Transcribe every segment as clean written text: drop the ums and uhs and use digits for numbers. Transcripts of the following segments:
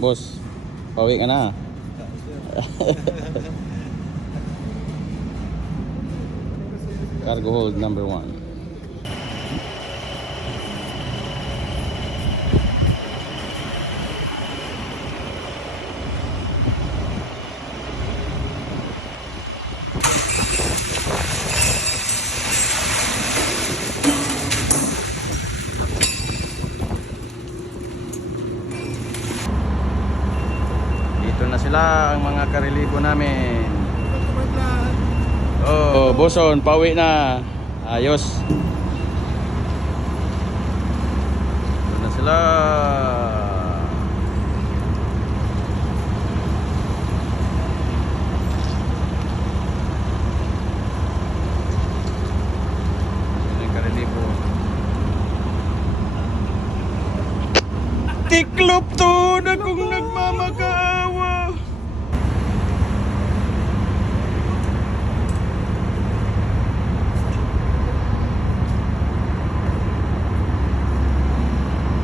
Boss, pauwi ka na. Cargo hold number 1. Dito na sila ang mga karelibo namin. Oh, boson, pauwi na. Ayos. Dito na sila. Yan ang karelibo. Tiklop to na kung nagmamakaawa.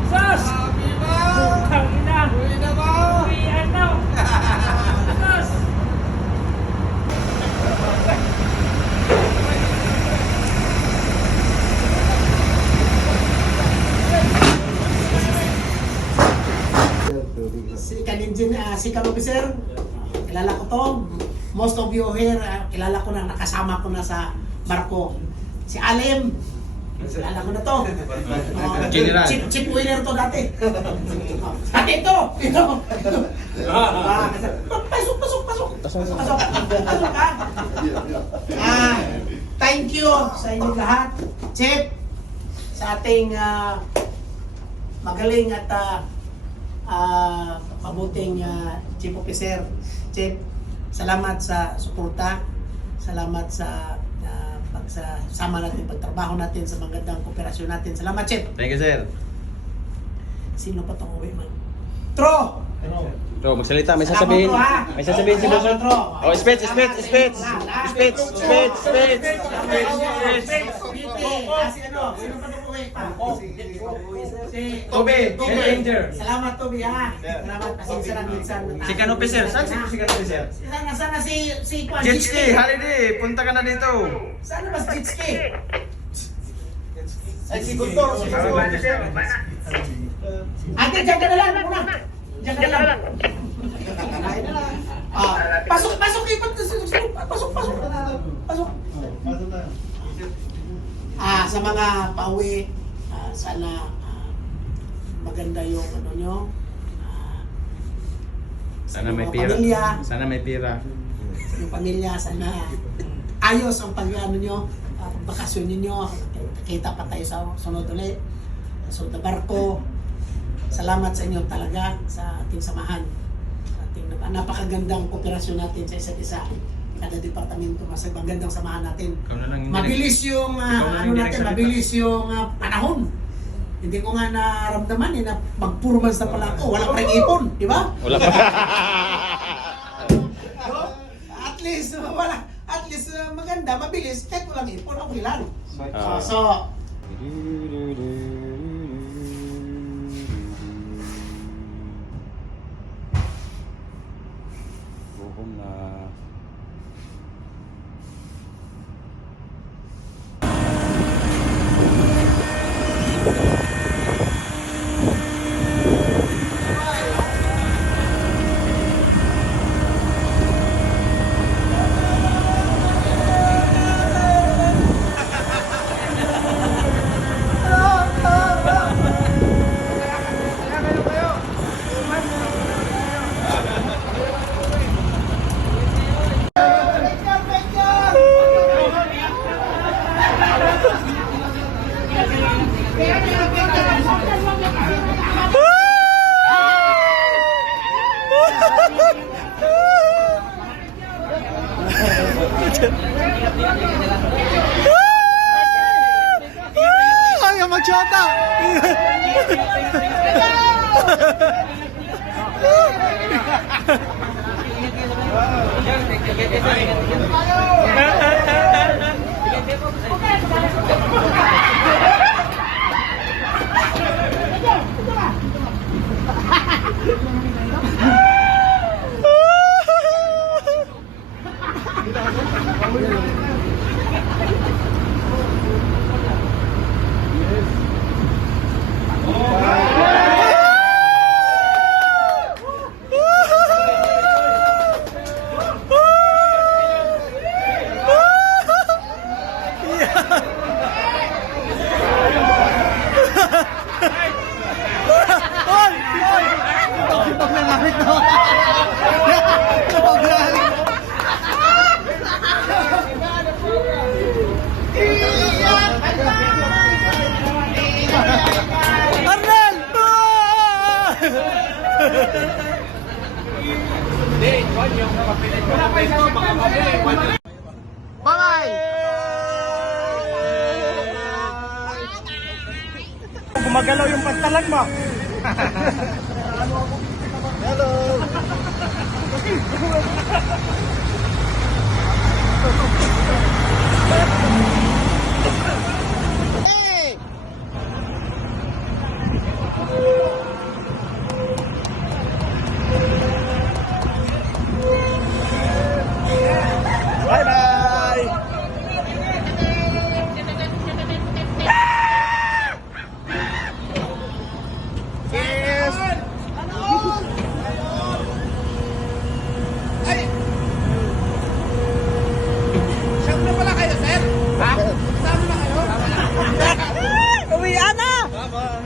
Sus! Bukang ina! Uwi na ba? Uwian na! Sus! Si Kaninjin, si Officer, kilala ko to. Most of you here, kilala ko na, nakasama ko na sa barko. Si Alim, kilala ko na to. General. Chief winner to dati. Dati ito! Pasok, pasok, pasok! Pasok ka! Thank you sa inyo lahat. Chief, sa ating magaling at mabuting Chief Officer. Chief, salamat sa suporta. Salamat sa pagsasama natin, pagtrabaho natin sa magandang kooperasyon natin. Salamat, Chief. Thank you, sir. Sino pa itong uwi man? Tro! Tro, magsalita. May Salamat, sasabihin. Tro, ha? May sasabihin si boson. Tro. Oh, speech. Si ano? Sino pa itong uwi pa? Si Toby, Ranger. Salamat, Toby, ha? Salamat, pasensya lang minsan. Si Kan Officer. Saan si Kan Officer? Sana si Kwan? Jetski, holiday. Punta ka na dito. Sana ba si Jetski? Ay, si Gusto. Si Gusto. Ate, dyan ka na lang muna. Dyan ka na lang. Pasok, ipag. Pasok. Sa mga pauwi, sana maganda yung ano nyo. Sana may mga pira. pamilya. Sana may pira. Yung pamilya, sana ayos ang pag-ano nyo, bakasyon ninyo. Kita pa tayo sa sunod ulit. So, the barko, salamat sa inyo talaga sa ating samahan. Sa ating napakagandang kooperasyon natin sa isa't isa. Kada departamento, mas magandang samahan natin. Ikaw na lang hindi Mabilis yung mabilis yung panahon. Hindi ko nga naramdaman na mag-4 months na pala ako. Wala pa rin ipon, di ba? Wala pa. At least maganda, mabilis, kahit walang ipon, okay lang. Ah. So, Buhon na. Ayaw mag-shota! Bye! Gumagalaw yung pantalan mo. Hello! Hey! Bye-bye! Yes! Uwian na! Bye-bye!